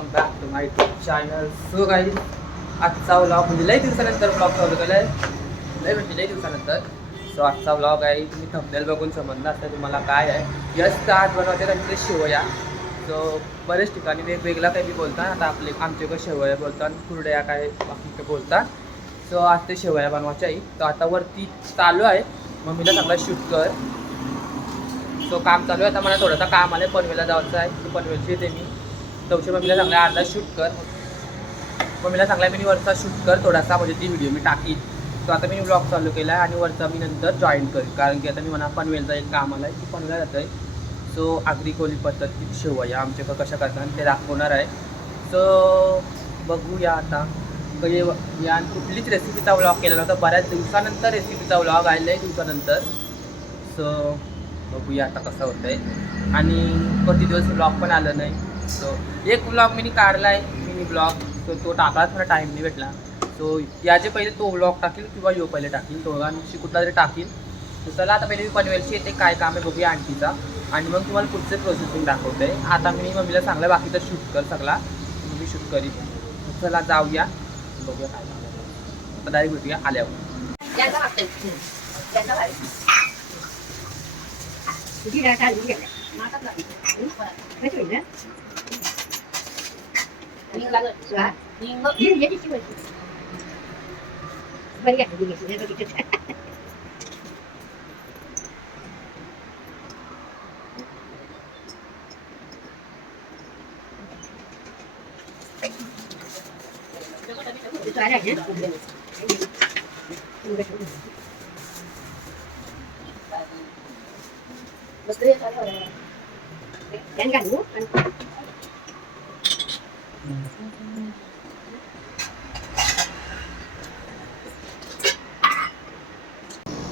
Welcome back to my YouTube channel so काही आजचा vlog म्हणजे लई दिवसानंतर व्लॉग चालू केला आहे लई म्हणजे लई दिवसानंतर. सो आजचा व्लॉग आहे तुम्ही थंबनेल बघून समजणार असतं तुम्हाला काय आहे. यश आज बनवते त्यांचे शेवया. सो बरेच ठिकाणी वेगवेगळा काही मी बोलता. आता आपले आमच्याकडे शेवया बोलतात कुरड्या काय बाकीचे बोलतात. सो आज ते शेवया बनवायच्या आहे. तर आता वरती चालू आहे. मम्मीला चांगला शूट कर. सो काम चालू आहे. आता मला थोडंसं काम आलं पनवेला जायचं आहे. तो पनवेलची येते मी तवशी मम्मीला चांगला अर्धा शूट कर. मम्मीला चांगला मी वरचा शूट कर थोडासा म्हणजे ती व्हिडिओ मी टाकीन. तो आता मी ब्लॉग चालू केला आहे आणि वरचा मी नंतर जॉईन करेन. कारण की आता मी मला पनवेलचा एक काम आला आहे की पनवेला जातं आहे सो आगरी कोली पद्धत शेवया आमच्याकडं कशा करतात ते दाखवणार आहे. सो बघूया आता. म्हणजे या कुठलीच रेसिपीचा व्लॉग केलेला होता बऱ्याच दिवसानंतर रेसिपीचा व्लॉग आलेला आहे दिवसानंतर. सो बघूया आता कसं होतं आहे आणि किती दिवस व्लॉग पण आलं नाही. सो एक ब्लॉग मी काढला आहे मिनी ब्लॉग सो तो टाकलाच मला टाईम नाही भेटला. सो याचे पहिले तो ब्लॉग टाकील किंवा यो पहिले टाकील दोघांशी कुठला तरी टाकील तर चला आता पहिले मी पनवेलची येते काय काम आहे बघूया आणखीचा. आणि मग तुम्हाला पुढचे प्रोसेसिंग दाखवते. आता मी मम्मीला सांगलं बाकीचा शूट कर सगळा. मी शूट करीन. चला जाऊया. बघूया काय आता डायरेक्ट भेटूया आल्यावर त्याचा वाटतंय. त्याचा वाटतंय. तुझी डाळ काढून घे. माठात लागली. कशी होईल ना? हिंग लागलं. हा? हिंग. हिंग याची शिवायची. बरी घ्या, बरी घ्या. हे बघितलं. तू आला आहे ना? मस्त हे चालू आहे. त्याने घालू आणि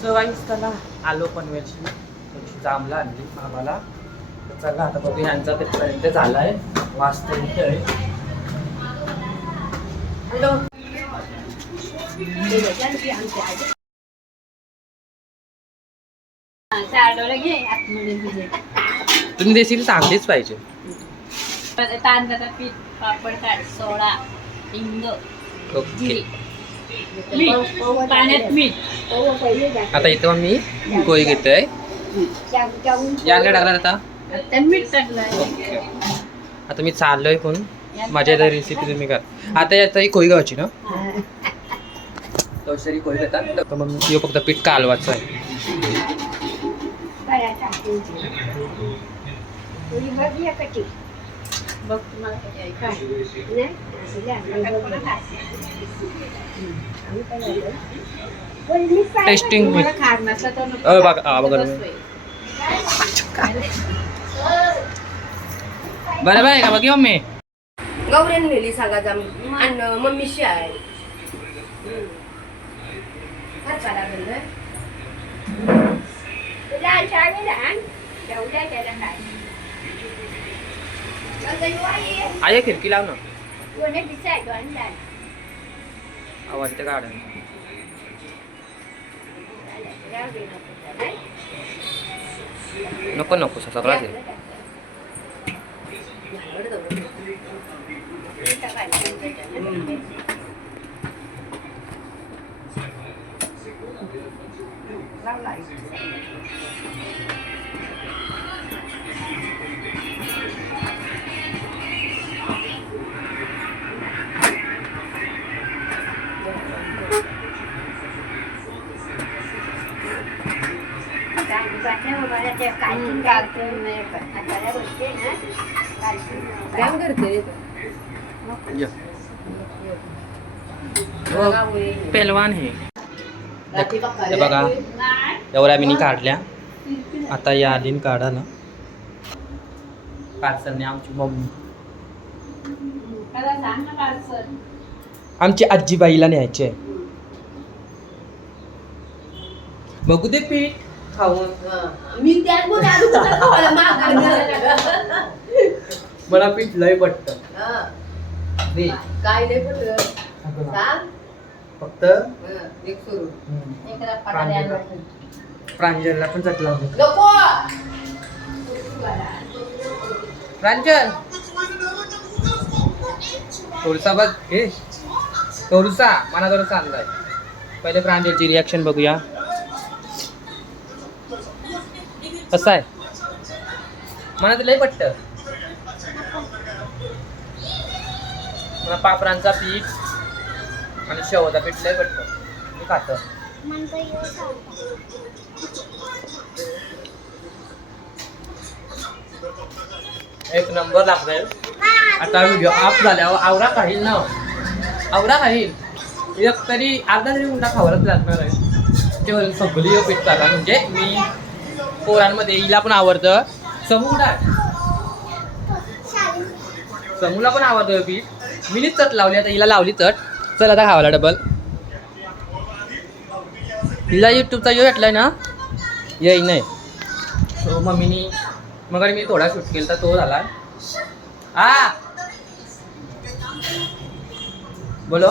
सो गाईस चला आलो पनवेलची थोडीशी जांभला आणली मामाला तर चला आता बघू यांचा तिथपर्यंत झाला आहे वाजता इथे हॅलो. हा. तुम्ही रेसिपी सांगलीच पाहिजे. तांदळाचं पीठ पापड काढ सोडा हिंग ओके. पाण्यात मीठ. आता इथं मी कोळी घेतोय. याला टाकणार आता? आता मीठ टाकलं ओके. आता मी चाललोय पण माझ्या इथं रेसिपी तुम्ही कर. आता याचा ही कोळी गावाची ना? हा. घेतात तर मग मी फक्त पीठ कालवाचं आहे. बघ तुम्हाला काय नाही? काय काय टेस्टिंग खार नसला तर. बरोबर आहे का बघी मम्मी गौऱ्यान नेली सांगा जाम आणि. मम्मीशी आहे आहे खिडकी लाव ना आवाज ते काढ नको नको सगळाच आहे काम करते ये. हो, पेलवान हे. हे बघा. एवढ्या मिनी काढल्या. आता या आधीन काढा ना पार्सलने आमची मम्मी. आमची आजीबाईला न्यायची बघू दे पीठ. खाऊन. मी त्यात बोल आलू कुठं मागं. मला पीठ लय पटत. काय नाही पटलं सांग. फक्त एक सुरू. प्रांजलला. पण चटला नको! प्रांजल! थोडसा बघ हे. थोडसा मला थोडंसा आणलाय. पहिले प्रांजलची रिॲक्शन बघूया. कसं आहे? मला तर लय पट्ट. मला पापरांचा पीठ आणि शेवचा पीठ लय पट्ट. मी खातं. एक नंबर लागतोय. आता व्हिडिओ ऑफ झाल्यावर आवरा खाईल ना. आवरा खाईल. एक तरी अर्धा तरी उलटा खावरच लागणार आहे ते सगळी पीठ टाका म्हणजे मी पोरांमध्ये हिला पण आवडतं. समूला समूला पण आवडतं पीठ. मीनीच चट लावली आता हिला लावली चट चल आता खावाला डबल हिला युट्यूबचा यो भेटलाय ना? येई नाही. सो मम्मीनी मग मी थोडा शूट केला तर तो झाला. हा बोलो.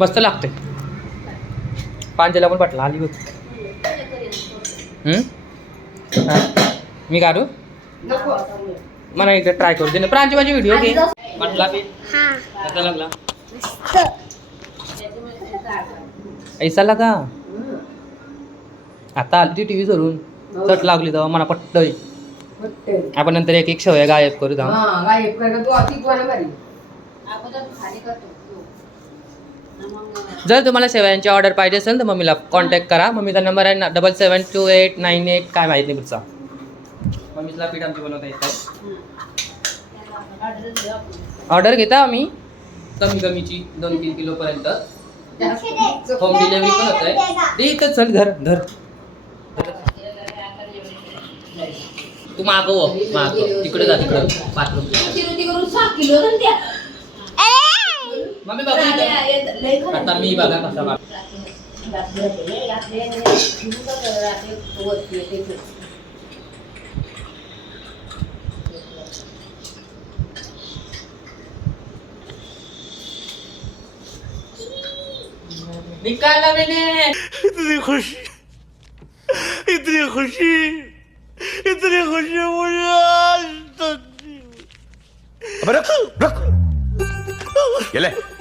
मस्त लागते पांजेला पण पटला आली होती हम्म? हा. मी काढू? मला एकदा ट्राय करू दे ना. प्रांची माझी व्हिडिओ घे. म्हटला हा. लागला. मस्त. ऐसा लागा. आता आली ती टीव्ही सोडून चट लागली तेव्हा मला पट्टय आपण नंतर एक एक शेवया गायब करू थांब. अगोदर खाली करतो. जर तुम्हाला शेवयांची ऑर्डर पाहिजे असेल तर मम्मीला कॉन्टॅक्ट करा. मम्मीचा नंबर आहे ना double seven two eight nine eight काय माहिती नाही पुढचा. मम्मीला पीठ आमची बनवता येतं ऑर्डर घेता आम्ही. कमी कमीची दोन तीन किलोपर्यंत होम डिलेवरी पण होत आहे ते इथं चल धर धर. तू मागव मागव. तिकडे जा तिकडे. बाथरूम मम्मी बघा. आता मी बघा कसा बघा निकाला मैंने इतनी खुशी. इतनी खुशी. इतनी खुशी मुझे आज तक। अबे रख रख। ये ले।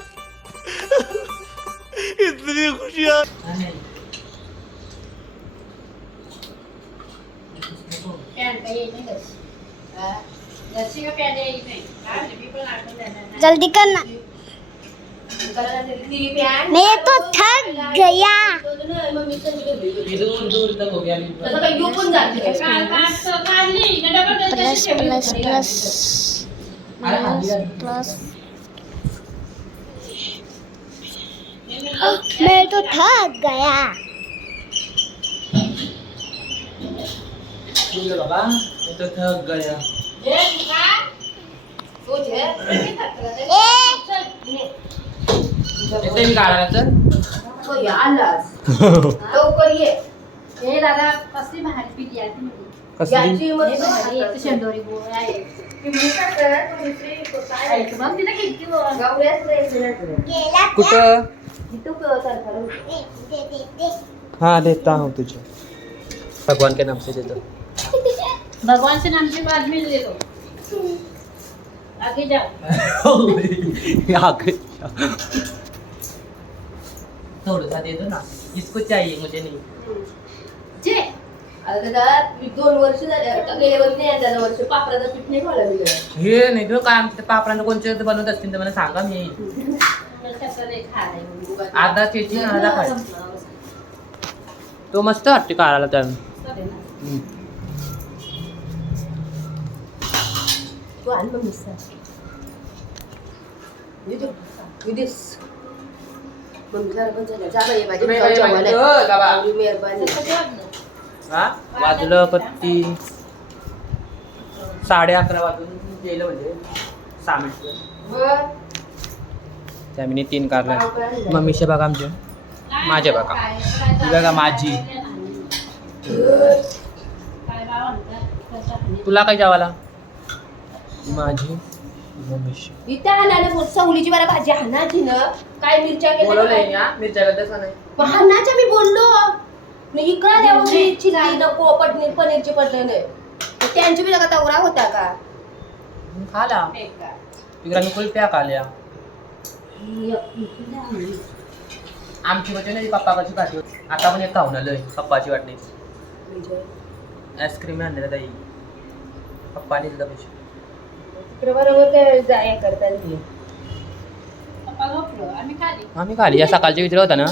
नाही. जल्दी करना। ती पॅन्ट- मैं तो थक गया। दूर दूर तक हो गया तसं काही घेऊन पण जात नाही. काल- काल तर काढली, ना डबल डबल प्लस तशी ठेवली प्लस घरी प्लस अरे हाली प्लस मैं तो थक गया बोलो बाबा मैं तो थक गया ए, तू काय? तू जे? किती थकला ते? ए! चल, ये. येते मी काढायला तर हो, ये, आलास. लवकर ये. ए, दादा, कसली भारी पिली आहे ती म्हणजे. कसली हे भारी आहे, ती शेंदोरी गोळी आहे. ऐक मग, तिला किती गोळा? गेला कुठं दे दे दे दे हाँ देता हूँ तुझे। भगवान के नाम से देता भगवान से नाम की बात मिल ले तो आगे जाओ। आगे थोड़ा सा दे दो ना। इसको चाहिए मुझे नहीं। जे दोन वर्ष झाले वर्षी नाही झालं वर्ष. पापराचं पीठ नाही खायला हे नाही तो काय आमच्या पापरांना कोणचे तर बनवत असतील तर मला सांगा मी. आधा कसं नाही अर्धा खाय तो मस्त वाटते काढायला त्या वाजलं पत्ती. साडे अकरा वाजून गेलं म्हणजे सहा मिनिट. त्यामुळे तीन कारला मम्मीचे बघा आमचे. माझे बघा. ही बघा माझी. तुला काय जेवायला? माझी. मम्मीशी इथं आणायला सवलीची मला भाजी. हाणाची ना. काय मिरच्या केल्या बोलवलंय? ना मिरच्या तसं नाही. हाणाच्या मी बोललो. मी इकडं आल्यावर मी चिल्ली नको पनीर पनीरची पडलं नाही. त्यांची बी जगा तवरा होता का? खाला. तिकडे मी कुलप्या खाल्या. आमची म्हणजे नाही पप्पाची भाजी होती. आता पण एक खाऊन आलोय. पप्पाची वाटणी. आईस्क्रीम आणलेलं ताई. पप्पाने दिलं पैसे आम्ही खाली. आम्ही खाली. या सकाळची विचार होता ना?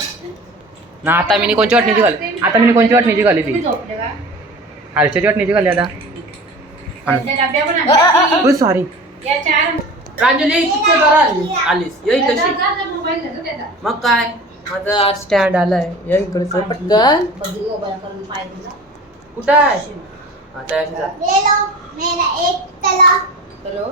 ना आता मी कोणची वाटणीची खाली आता मी कोणची वाटणीची खाली ती? तुम्ही झोपले का? हर्षाची वाटणीची खाली आता. सॉरी या चार प्रांजली किती बरं आली आलीस. ये तशी मोबाईल घेतो त्याचा. मग काय? माझं आज स्टँड आलाय. या इकडे चल पटकन. कुठं आहे? आता अशी जा. ले लो मेरा एक तला. तलो?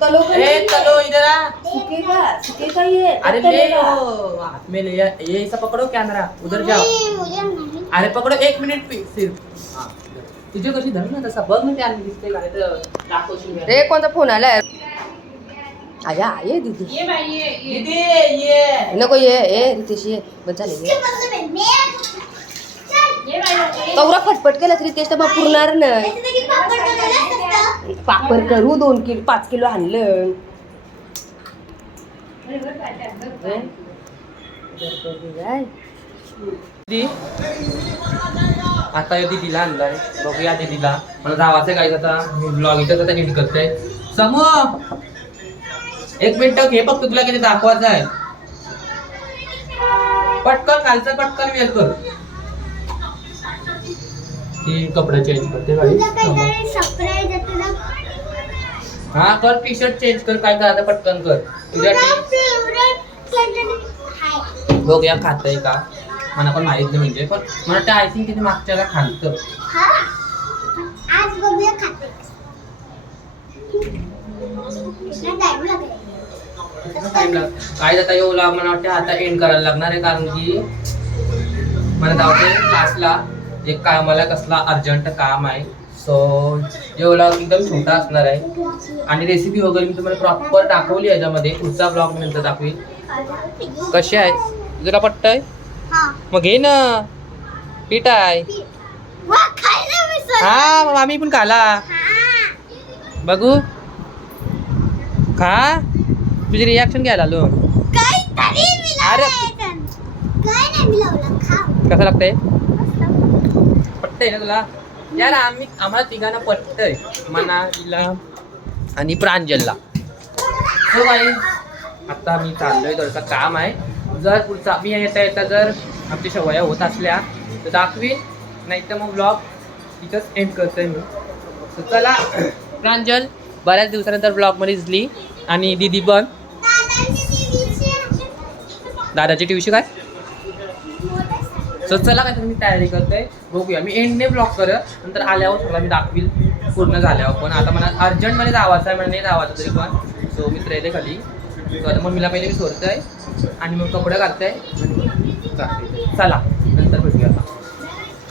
तलो का ए नहीं? चलो इधर आ. सुखेगा सुखेगा ये. अरे तब ले तलेगा। लो हाथ में ले ये ऐसा पकड़ो कैमरा उधर जाओ. नहीं, मुझे नहीं अरे पकडो एक मिनिट पी सिर्फ. हा तुझी कशी धर ना? तसा बघ ना त्या दिसते का? नाही तर दाखवशील. मी. रे कोणता फोन आलाय? आया ये दीदी। ये बाई ये ये। दीदी ये। नको ये ए रितेश ये बस झाले ये. मतलब है मैं ये बाई ये. कवरा फटफट केला तरी रितेश तर मग पुरणार नाही। पापड़ पापर करू दोन किलो पाच किलो आणलं. दीदी आता या दीदीला आणलाय. बघूया दीदीला. मला जावाचं काय आता. ब्लॉग इथं नीट करतोय. समू एक मिनिट घे फक्त तुला किती दाखवायचं आहे. पटकन खालचं पटकन वेळ कर. ती कपडे चेंज करते हा कर टी शर्ट चेंज कर काय करायचं पटकन कर. तुझा तुझ्या काहीतरी हाय. बघूया खातंय का? मला पण माहीत नाही म्हणजे पण मला वाटतं आय थिंक तिथे मागच्या का खालतं हा. आज बघूया खाते टाइम काय आता येऊ लाग मला वाटतं आता एंड करायला लागणार आहे कारण की मला जायचं क्लासला एक काय मला कसला अर्जंट काम आहे. सो येऊ लाग एकदम छोटा असणार आहे. आणि रेसिपी वगैरे मी तुम्हाला प्रॉपर दाखवली आहे याच्यामध्ये. पुढचा ब्लॉग नंतर दाखवील कशी आहे? तुला पट्टय हा. मग घे ना. पीठ आहे. हा मग आम्ही पण खाला. बघू. खा. तुझी रिॲक्शन घ्यायला आलो. काहीतरी अरे. काय नाही कसं लागतंय? पटतंय ना तुला? यार आम्ही आम्हाला तिघांना पटतंय. मना तिला आणि प्रांजलला. सो काही आता मी चाललोय थोडंसं काम आहे. जर पुढचा मी येता येता जर आमची सवया होत असल्या तर दाखवीन. नाही तर मग ब्लॉग तिथंच एंड करतोय मी. So चला प्रांजल बऱ्याच दिवसानंतर ब्लॉगमध्ये दिसली. आणि दीदी पण. दादाची ट्यूशी काय? सर चला काय मी तयारी करते बघूया. मी एंडने ब्लॉक करत नंतर आल्यावर सगळं मी दाखवील. पूर्ण झाल्यावर पण. आता मला अर्जंटमध्ये जावाचं आहे मला नाही जावाचं तरी पण. सो मी येते खाली. सो आता मम्मीला पहिले मी सोडतोय. आणि मग कपडे घालत आहे चला. नंतर भेटूया आता.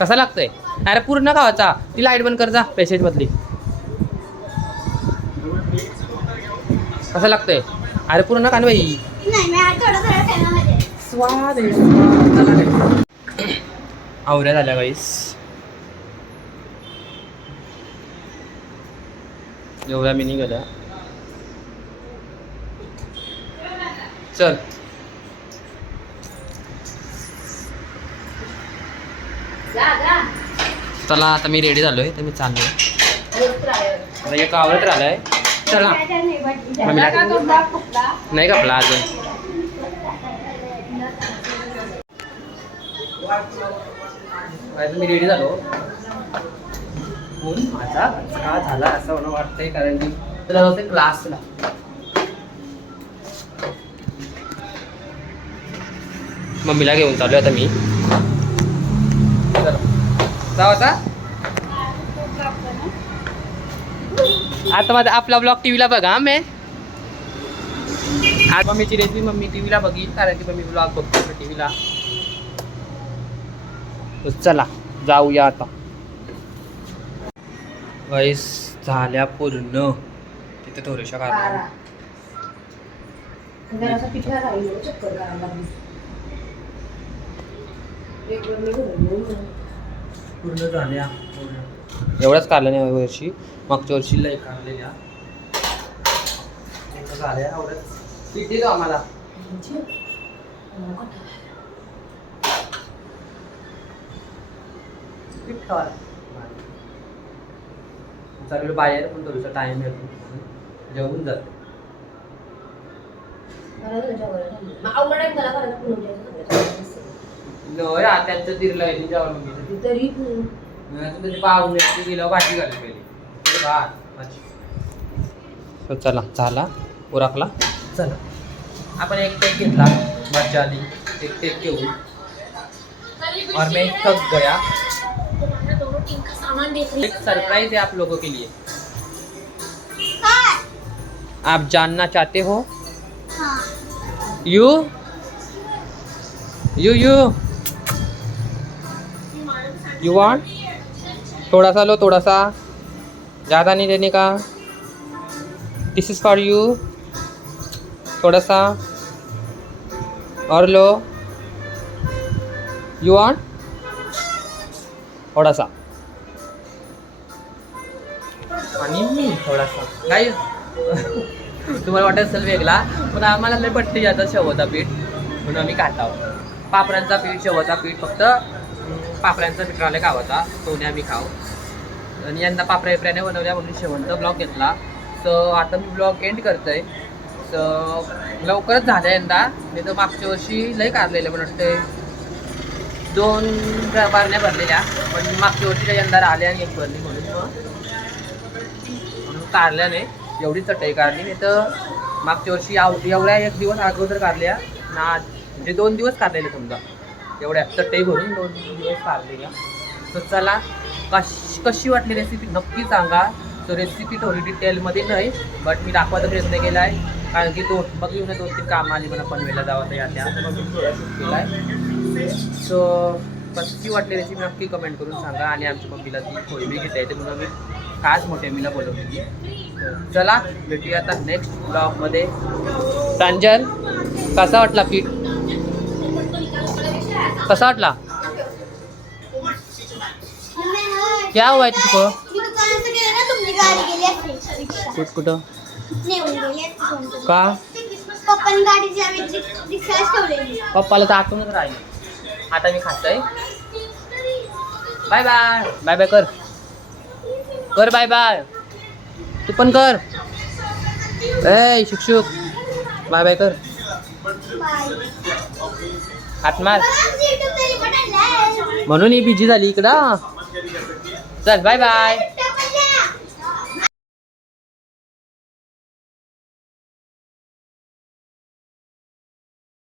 कसा लागतंय? अरे पूर्ण खावाचा. ती लाइट बंद कर जा पॅसेजमधली कसं लागतंय? अरे पूर्ण कान बाई? मी स्वाद आहे. आवऱ्या झाल्या गाईस एवढ्या मिनी गेल्या चल जा जा चला आता मी रेडी झालोय तर मी चाललोय. आता एक आवडत राहिलाय. चला नाही कापला अजून मी रेडी झालो? ऊन माझा? का झाला? असं मला वाटतंय कारण की तुला होते क्लासला मम्मीला घेऊन चालू आता मी. जाऊ आता. आता माझा आपला ब्लॉग टीव्हीला बघा मे. आज मम्मीची रेसिपी मम्मी टीव्हीला बघील कारण की मम्मी ब्लॉग बघतो टीव्हीला चला जाऊया आता. वयस झाल्या पूर्ण. तिथे थोड्याशा. पूर्ण झाल्या पूर्ण. एवढ्याच काढल्या नाही वर्षी? मागच्या वर्षी लय काढलेल्या. झाल्या एवढ्याच. पीठ देतो चालू बाहेर पण थोडंसं टाइम येतो. जेवून जातो आहे जेवण तरी गेलं भाजी घाली पहिली भात चला झाला? उरकला? चला. आपण एक टेक घेतला मज्जा आली. एक टेक घेऊ और मैं थक गया. एक सरप्राइज़ है आप लोगों के लिए। आप जानना चाहते हो? You? You you. You want थोड़ा सा लो थोड़ा सा। ज़्यादा नहीं लेने का। दिस इज़ फॉर यू थोड़ा सा। और लो। यू वांट थोड़ा सा। आणि मी थोडासा. काही तुम्हाला वाटत असेल वेगळा पण आम्हाला लय पट्टी जातं शेवचा पीठ. म्हणून आम्ही खातावं. पापड्यांचा पीठ शेवचा पीठ फक्त पापड्यांचा पीठ राहिले गावाचा. सोने आम्ही खाऊ. आणि यंदा पापड्या बिपऱ्याने बनवल्या म्हणून शेवटचा ब्लॉग घेतला. सो आता मी ब्लॉग एंड करतोय. सो लवकरच झालं यंदा. मी तर मागच्या वर्षी लय काढलेलं पण वाटते दोन बारण्या भरलेल्या. पण मागच्या वर्षी यंदा राहिल्या आणि एक भरली म्हणून. काढल्या नाही एवढी चटई काढली. नाही तर मागच्या वर्षी आव- एवढ्या एक दिवस अगोदर काढल्या. ना म्हणजे दोन दिवस काढलेले समजा. एवढ्या चटई भरून दोन दिवस काढलेल्या. तर चला कश कशी वाटली रेसिपी नक्की सांगा. तर रेसिपी थोडी डिटेलमध्ये नाही बट मी दाखवायचा प्रयत्न केला आहे कारण की दोन मग येऊन दोन तीन कामं आली मला पनवेलला जावं तर या त्या. मग थोडा केला आहे सो कशी वाटली रेसिपी नक्की कमेंट करून सांगा. आणि आमच्या मम्मीला ती थोडी बी घेता येते म्हणून मी खास मोठ्या बोलवलेली. तर चला भेटूया आता नेक्स्ट ब्लॉगमध्ये प्रांजल कसा वाटला पीठ कसा वाटला? क्या हुआ है तुझको कुठ कुठं? का? पप्पाला तर आतूनच राहील आता मी खातोय. बाय बाय बाय बाय कर. कर बाय बाय तू पण कर. ए शिक्षुक बाय बाय कर. हात मार. म्हणून ही बिजी झाली इकडं. चल बाय बाय